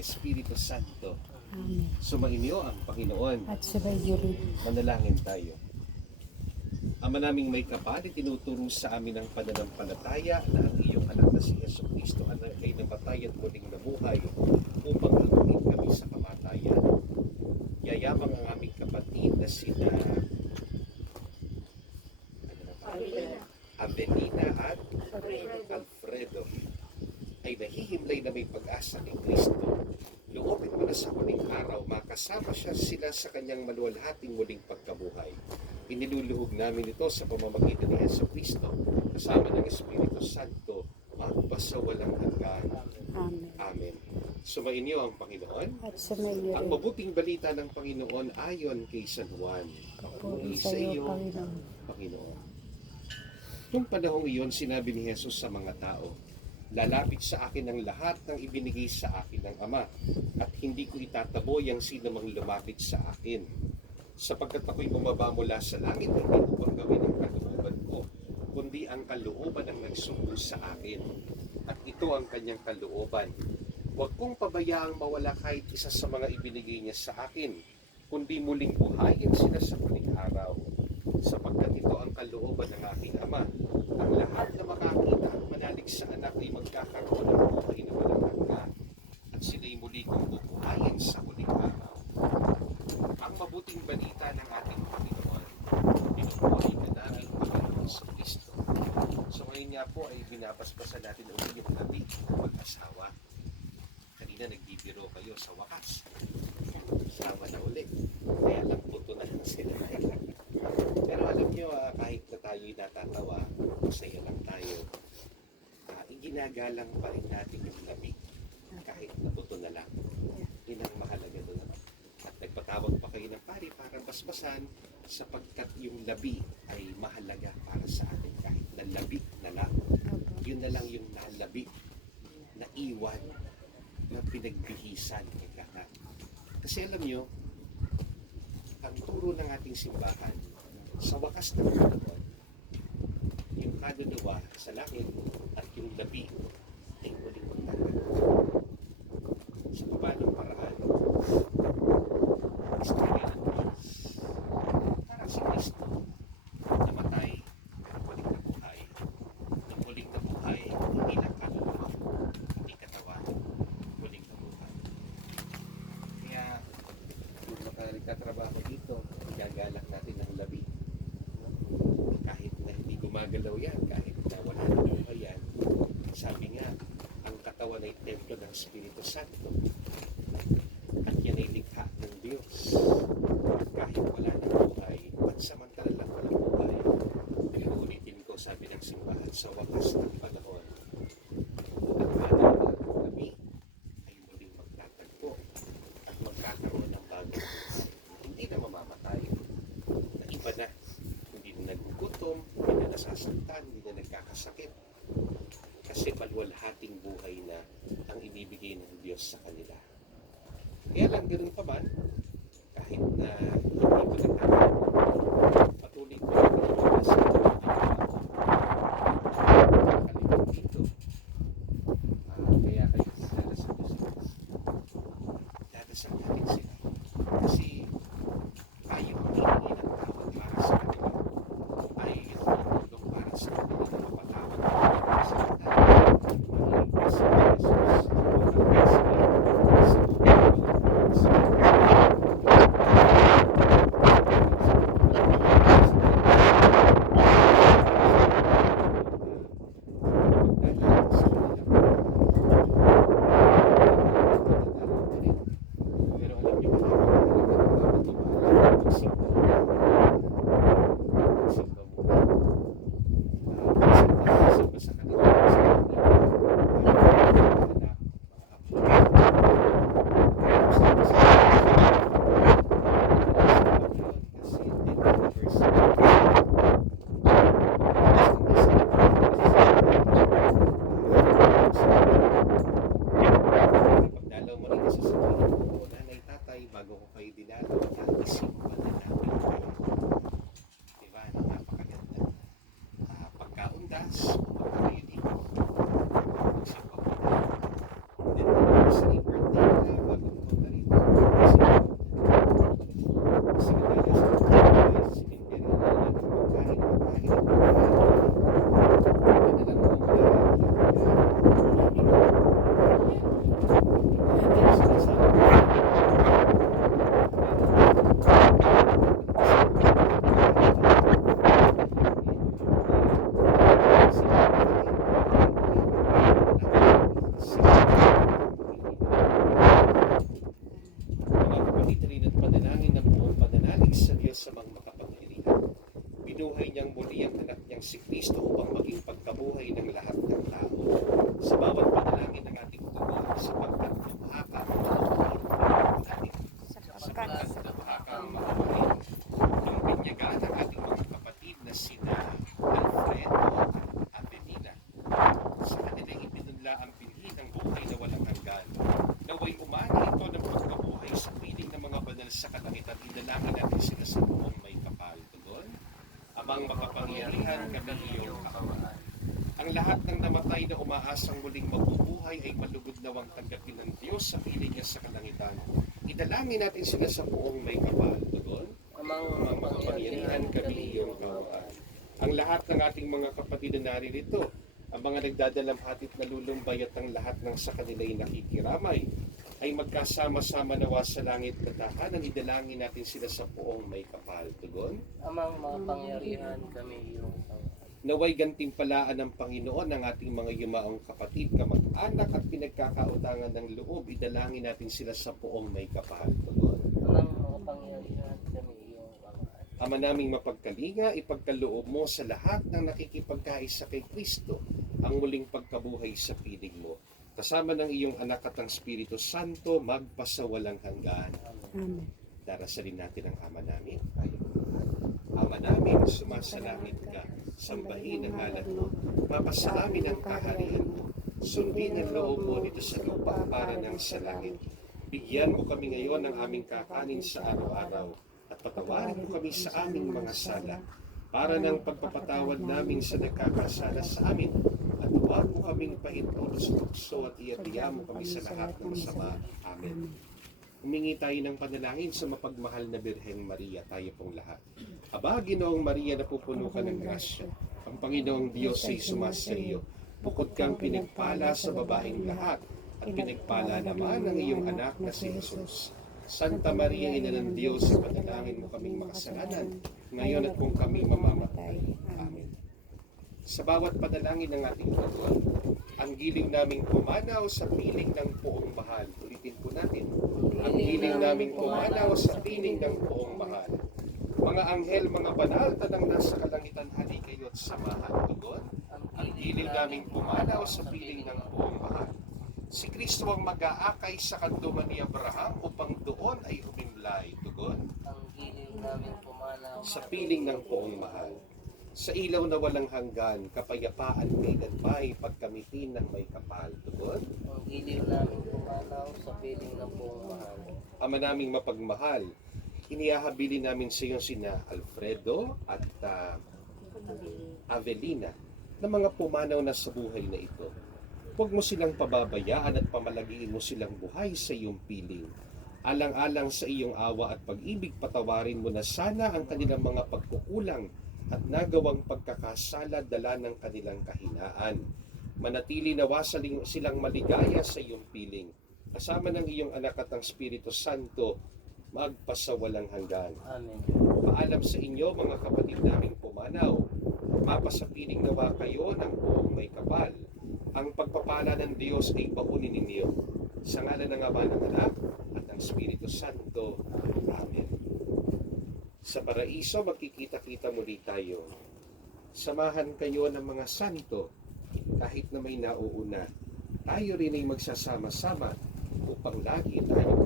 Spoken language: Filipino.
Espiritu Santo. Amen. Sumainyo ang Panginoon. At sumainyo rin. Manalangin tayo. Ama naming may kapal, tinuturo sa amin ang pananampalataya na ang iyong anak na si Yesu Cristo ay namatay at muling nabuhay upang anuhin kami sa kamatayan. Yayamang ang aming kapatid na sina Avelina at Alfredo ay nahihimlay na may pag-asa ni Kristo. Loobin mo na sa huling araw, makasama sila sa kanyang maluwalhating muling pagkabuhay. Iniluluhog namin ito sa pamamagitan ni Yesu Cristo, kasama ng Espiritu Santo, magpasawalang hanggan. Amen. Amen. Sumainyo ang Panginoon. At sumainyo Ang rin. mabuting balita ng Panginoon ayon kay San Juan. Kapuri sa iyo, Panginoon. Panginoon. Noong panahong iyon, sinabi ni Jesus sa mga tao, lalapit sa akin ang lahat ng ibinigay sa akin ng Ama, at hindi ko itataboy ang sinamang lumapit sa akin. Sapagkat ako'y bumaba mula sa langit, hindi upang gawin ang kalooban ko, kundi ang kalooban ng nagsugo sa akin. At ito ang kanyang kalooban. Huwag kong pabayaang mawala kahit isa sa mga ibinigay niya sa akin, kundi muling buhayin sila sa huling araw. Sapagkat ito ang kalooban ng aking Ama, ang lahat na makakita at manalig sa anak ay magkakaroon ng buhay na walang hanggan, at sila'y muli kong bubuhayin sa huling araw. Ang mabuting balita ng ating Panginoon, pinubuhay ka namin Panginoon sa Kristo. So ngayon nga po ay binabasbasan natin ulit yung gabi ng mag-asawa. Kanina nagbibiro kayo sa wakas. Sama na ulit. Kaya lang puto na lang sila. Pero alam nyo, kahit na tayo'y natatawa, masaya lang tayo, iginagalang pa rin natin yung gabi. Kahit nabuto na lang. Yun ang mahalaga doon. At nagpatawag pa kayo ng pari para basbasan sapagkat yung labi ay mahalaga para sa atin. Kahit nalabi na lang. Yun na lang yung nalabi, na iwan, na pinagbihisan. Kasi alam nyo, ang turo ng ating simbahan, sa wakas ng panahon, yung kaluluwa sa langit at yung labi ay muling magtatago. Sa paanong paraan, istorya ng Diyos. Parang si Kristo, namatay, pero muling nabuhay. Nang muling nabuhay, hindi lang kaluluwa, hindi katawan, muling nabuhay. Kaya, kung makalitrabaho dito, igagalak natin ang labi. Kahit na hindi gumagalaw yan, kahit na wala na buhay yan, sabi nga, ang katawan ay templo ng Espiritu Santo. At yan ay likha ng Diyos. Kahit wala na buhay, pansamantala lang walang buhay. Uulitin ko, sabi ng simbahan, sa wakas ng panahon, ang araw ng kami ay muling magtatagpo at magkakaroon ng bagong buhay. Hindi na mamamatay. Na iba na. Hindi na nagugutom, hindi na nasasaktan, hindi na nagkakasakit. Kasi maluwalhating buhay na ang ibibigay ng Diyos sa kanila. Kaya lang ganoon pa man, kahit na hindi ko nagkakaroon, patuloy ko na pinagawa sa kalimutan dito. Kaya kayo dadasal ko sila. Dadasal natin sila. Kasi tayo magiging ng tawad para sa kanila. Tayo yung tutulong para sa kanila na mapatawad sa kanila. Maligtas sa Jesus. Maligtas sa bago ko kayo dinalo, isipan na namin kayo. Diba? Napakaganda. Pagkaundas, pumunta kayo dito. Magsipa ko na. Then, sa birthday na niyang si Kristo upang maging pagkabuhay ng lahat ng tao. Sa bawat panalangin ng ating tugon, sapagkat lumahaka ang mga ating sapagkat lumahaka ang mga nung binyagan ng ating mga kapatid na sina Alfredo at Benina. Sa kanilang ipinunla ang pinhi ng buhay na walang hanggan. Naway umani ito ng pagkabuhay sa piling ng mga banal sa kalangitan. Idalangin natin sila sa buong may kapal. Tugon, Amang makapangyarihan kami iyong kaawaan. Ang lahat ng namatay na umaasang muling mabubuhay ay malugod nawang tanggapin ng Diyos sa piling niya sa kalangitan. Idalangin natin sila sa buong may kapal. Tugon, Amang makapangyarihan kami iyong kaawaan. Ang lahat ng ating mga kapatid na naririto, ang mga nagdadalamhatit na lulumbay at ang lahat ng sa kanila'y nakikiramay, ay magkasama-sama nawa sa langit na tahanan. Idalangin natin sila sa buong may kapal. Tugon, Amang makapangyarihan kami iyong kaawaan. naway gantimpalaan ng Panginoon ang ating mga yumaong kapatid, kamag-anak at pinagkakautangan ng loob. Idalangin natin sila sa buong may kapal. Tugon, Amang makapangyarihan kami iyong kaawaan. Ama naming mapagkalinga, ipagkaloob mo sa lahat ng nakikipagkaisa kay Kristo ang muling pagkabuhay sa piling mo. Kasama ng iyong anak at ang Espiritu Santo, magpasawalang hanggan. Amen. Darasalin natin ang Ama namin. Tayo. Ama namin, sumasalangit ka, sambahin ang ngalan mo, mapasalamin ang kaharian mo, sundin ang loob mo dito sa lupa para ng sa langit. Bigyan mo kami ngayon ng aming kakanin sa araw-araw, at patawarin mo kami sa aming mga sala, para ng pagpapatawad namin sa nagkakasala sa amin, at huwag mo kaming pahinto sa tukso at iadya mo kami sa lahat ng sama. Amen. Humingi tayo ng panalangin sa mapagmahal na Birheng Maria, tayo pong lahat. Aba, Ginoong Maria, napupuno ka ng grasya. Ang Panginoong Diyos ay sumasa iyo. Bukod kang pinagpala sa babaeng lahat, at pinagpala naman ang iyong anak na si Jesus. Santa Maria, Ina ng Diyos, ipanalangin mo kaming makasalanan, ngayon at kung kami mamamatay. Amen. Sa bawat panalangin ng ating tugon, ang giling naming pumanaw sa piling ng poong mahal. Ulitin po natin. Ang giling naming pumanaw sa piling ng poong mahal. Mga anghel, mga banal, tanang nasa kalangitan, hali kayo at samahan. Tugon, ang giling naming pumanaw sa piling ng poong mahal. Si Kristo ang mag-aakay sa kanduman ni Abraham upang doon ay humimlay. Tugon, Ang giling namin pumanaw sa piling ng poong mahal. Sa ilaw na walang hanggan, kapayapaan kay Ganbay, pagkamitin ng may kapal. Tugon, Ang giling namin pumanaw sa piling ng buong mahal. Ama naming mapagmahal, inihahabili namin sa iyo sina Alfredo at Avelina na mga pumanaw na sa buhay na ito. Huwag mo silang pababayaan at pamalagiin mo silang buhay sa iyong piling. Alang-alang sa iyong awa at pag-ibig, patawarin mo na sana ang kanilang mga pagkukulang at nagawang pagkakasala dala ng kanilang kahinaan. Manatili nawa silang maligaya sa iyong piling. Kasama ng iyong anak at ang Espiritu Santo, magpasawalang hanggan. Amen. Paalam sa inyo, mga kapatid naming pumanaw, mapasapiling nawa kayo ng buong may kapal. Ang pagpapala ng Diyos ay baunin ninyo. Sa ngalan ng Ama, ng Anak, at ng Espiritu Santo. Amen. Sa paraiso, magkikita-kita muli tayo. Samahan kayo ng mga santo, kahit na may nauuna. Tayo rin ay magsasama-sama upang lagi tayo